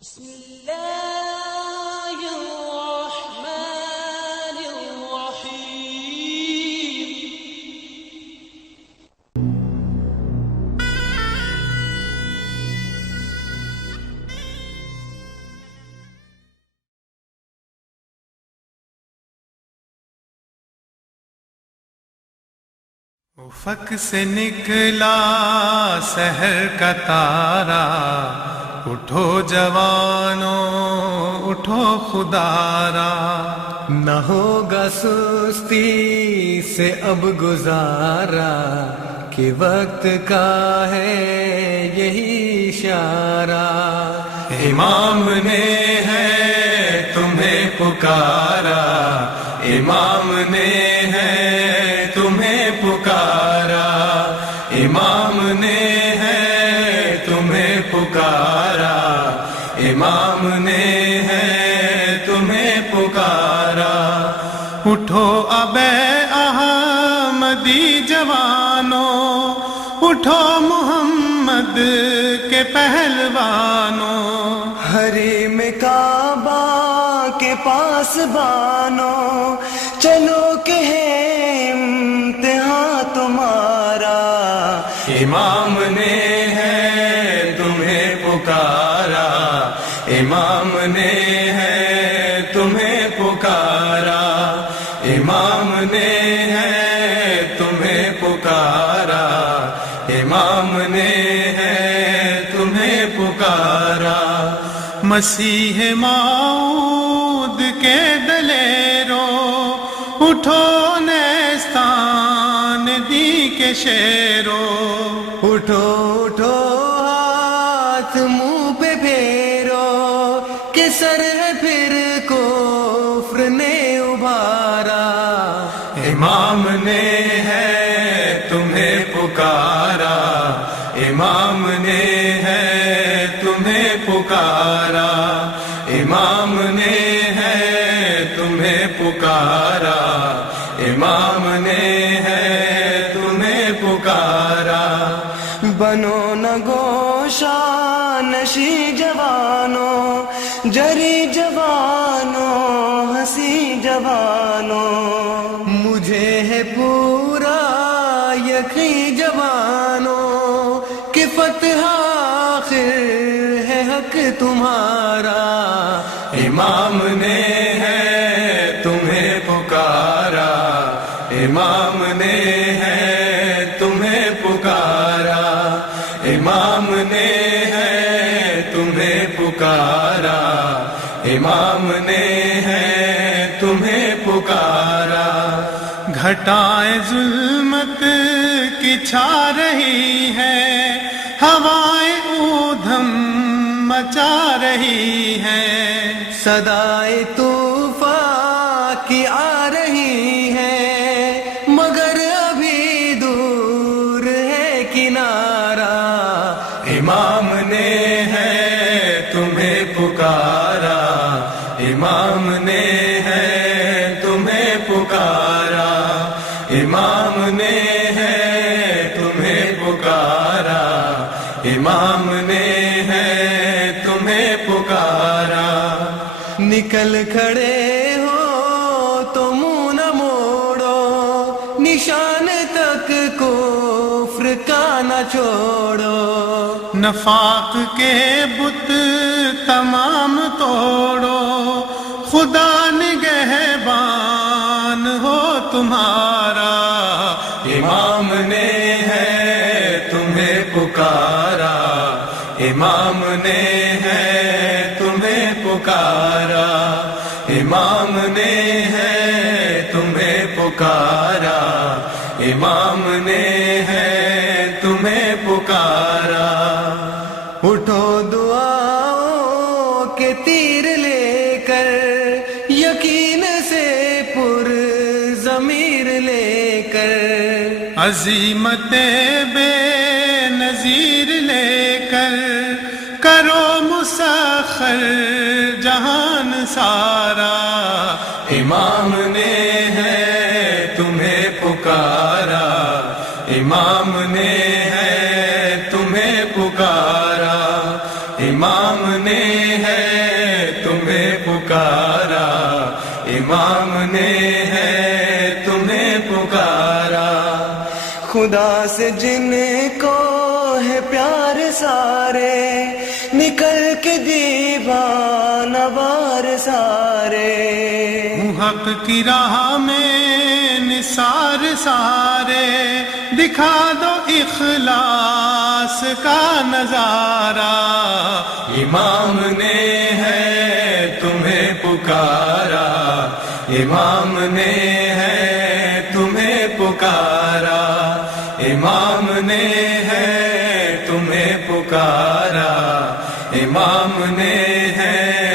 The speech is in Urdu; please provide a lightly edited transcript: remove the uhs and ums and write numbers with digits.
بسم اللہ الرحمن الرحیم۔ افق سے نکلا سحر کا تارا، اٹھو جوانوں اٹھو خدارا، نہ ہوگا سستی سے اب گزارا، کہ وقت کا ہے یہی اشارہ، امام نے ہے تمہیں پکارا، امام نے ہے تمہیں پکارا، امام نے ہے تمہیں پکارا، امام نے ہے تمہیں پکارا، اٹھو اب احمدی جوانوں، اٹھو محمد کے پہلوانوں، حریم کعبہ کے پاس بانو، چلو کہ ہے امتحان تمہارا، امام نے ہے تمہیں پکارا، امام نے ہے تمہیں پکارا، امام نے ہے تمہیں پکارا، امام نے ہے تمہیں پکارا، مسیح موعود کے دلیروں، اٹھو نیستان دی کے شیروں، اٹھو اٹھو ہاتھ منہ پہ پھیرو، کہ سر ہے پھر کفر نے ابھارا، امام نے ہے تمہیں پکارا، امام نے ہے تمہیں پکارا، امام نے ہے تمہیں پکارا، امام نے ہے تمہیں پکارا، بنو نہ گوشہ نشی جوانوں، جری جوانوں ہنسی جوانوں، مجھے ہے پورا یقین جوانوں، کہ فتح آخر ہے حق تمہارا، امام نے ہے تمہیں پکارا، امام نے ہے تمہیں پکارا، امام نے ہے تمہیں پکارا، امام نے ہے تمہیں پکارا، گھٹائیں ظلمت کی چھا رہی ہے، ہوائیں اودھم مچا رہی ہیں، صدائے طوفان کی آ رہی ہے، مگر ابھی دور ہے کنارہ، امام نے ہے تمہیں پکارا، امام نے ہے تمہیں پکارا، امام نے ہے تمہیں پکارا، امام نے ہے تمہیں پکارا، نکل کھڑے ہو تو منہ نہ موڑو، نشان تک کفر کا نہ چھوڑو، نفاق کے بت تمام توڑو، خدا نگہبان ہو تمہارا، امام نے ہے تمہیں پکارا، امام نے ہے تمہیں پکارا، امام نے ہے تمہیں پکارا، امام نے ہے تمہیں پکارا، اٹھو دعاؤں کے تیر لے کر، یقین سے پر ضمیر لے کر، عزیمت بے نظیر لے کر، کرو مسخر جہان سارا، امام نے ہے تمہیں پکارا، امام نے ہے تمہیں پکارا، امام نے ہے تمہیں پکارا، امام نے ہے تمہیں پکارا۔ خدا سے جن کو ہے پیار سارے، نکل کے دیوان وار سارے، حق کی راہ میں نثار سارے، دکھا دو اخلاص کا نظارہ، امام نے ہے تمہیں پکارا، امام نے ہے تمہیں پکارا، امام نے ہے تمہیں پکارا، امام نے ہے